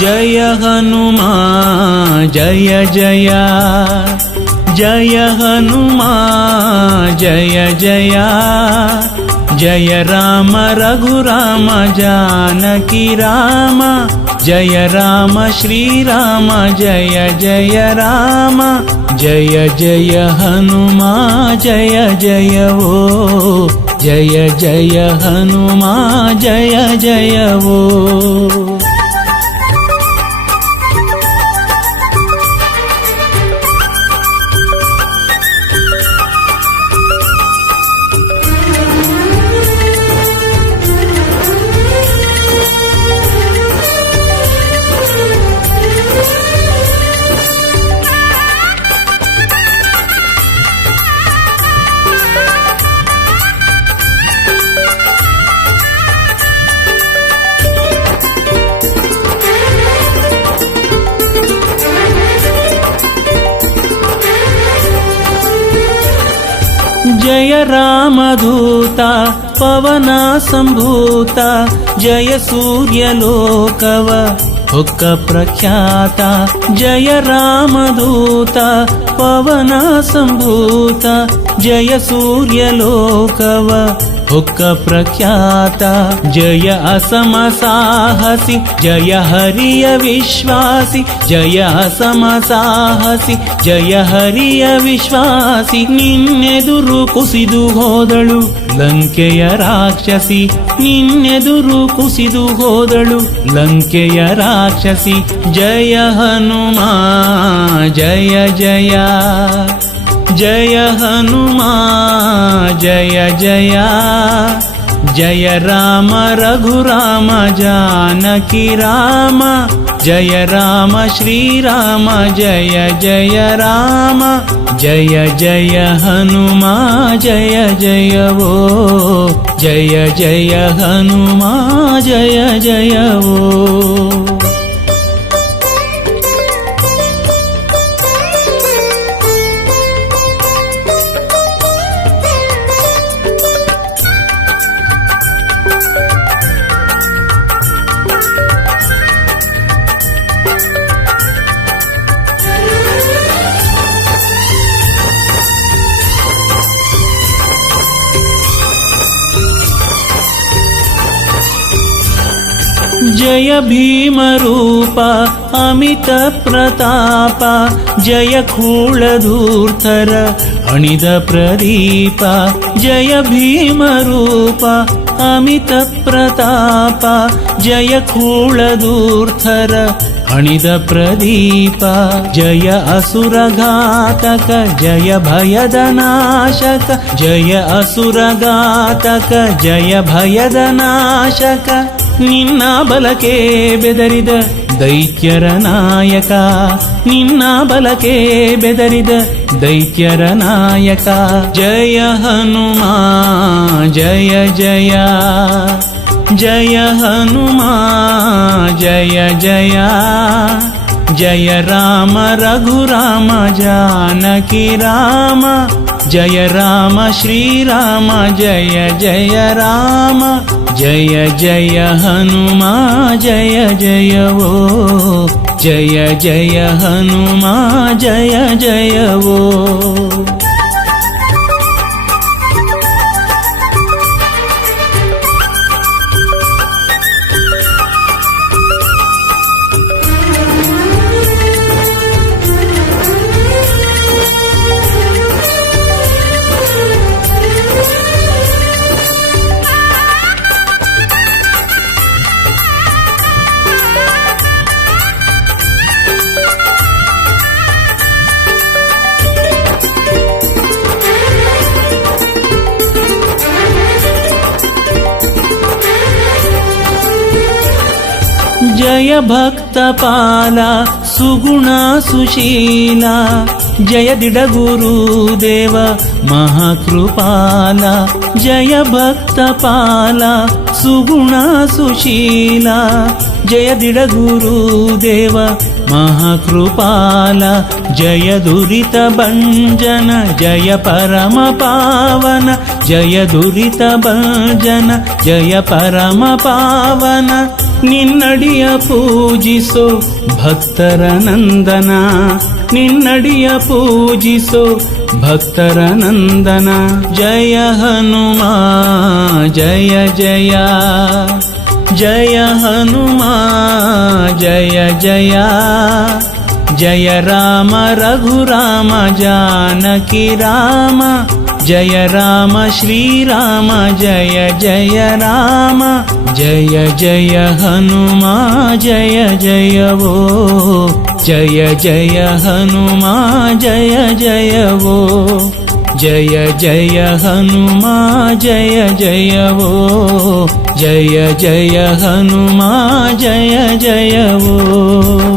जय हनुमान जय जय जय हनुमान जय जय जय राम रघुराम जानकी राम जय राम श्री राम जय जय राम जय जय हनुमान जय जय ओ जय जय हनुमान जय जय ओ। जय रामदूता पवन संभूता जय सूर्यलोकव हुक्क प्रख्याता जय रामदूता पवन संभूता जय सूर्यलोकव हुक्क प्रख्याता जय असम साहसी जय हरिय विश्वासी जय असम साहसी जय हरिय विश्वासी निन्ನೆದುರು ಕುಸಿದು ಹೋದಳು ಲಂಕೆಯ ರಾಕ್ಷಸಿ ನಿನ್ನೆದುರು ಕುಸಿದು ಹೋದಳು ಲಂಕೆಯ ರಾಕ್ಷಸಿ ಜಯ ಹನುಮಾನ್ ಜಯ ಜಯ जय हनुमान जय जय जय राम रघुराम जानकी राम जय राम श्री राम जय जय राम जय जय हनुमान जय जय ओ जय जय हनुमान जय जय ओ। जय भीम रूप अमित प्रताप जय खूलधूर्धर अणिद प्रदीप जय भीम रूप अमित प्रताप जय खूलधूर्धर अणिद प्रदीप जय असुरघातक जय भयद नाशक जय असुरघातक जय भयद नाशक ನಿನ್ನ ಬಲಕೆ ಬೆದರಿದ ದೈತ್ಯರ ನಾಯಕ ನಿನ್ನ ಬಲಕೆ ಬೆದರಿದ ದೈತ್ಯರ ನಾಯಕ ಜಯ ಹನುಮಾನ್ ಜಯ ಜಯ ಜಯ ಹನುಮಾನ್ ಜಯ ಜಯ जय राम रघुराम जानकी राम जय राम श्री राम जय जय राम जय जय हनुमान जय जय ओ जय जय हनुमान जय जय ओ। जय भक्तपाला सुगुण सुशीला जय दिडगुरुदेव महाकृपाला जय भक्तपाला सुगुण सुशीला जय दिडगुरुदेव महाकृपाल जय दुरित भञ्जन जय परम पावन जय दुरित भञ्जन जय परम पावन निन्नडिय पूजिसो भक्तर नंदन निन्नडिय पूजिसो भक्तर नंदन जय हनुमा जय जय जय हनुमा जय जय जय राम रघुराम जानकी राम जय राम श्रीराम जय जय राम जय जय हनुमा जय जय वो जय जय हनुमा जय जय वो जय जय हनुमा जय जय वो जय जय हनुमा जय जय वो।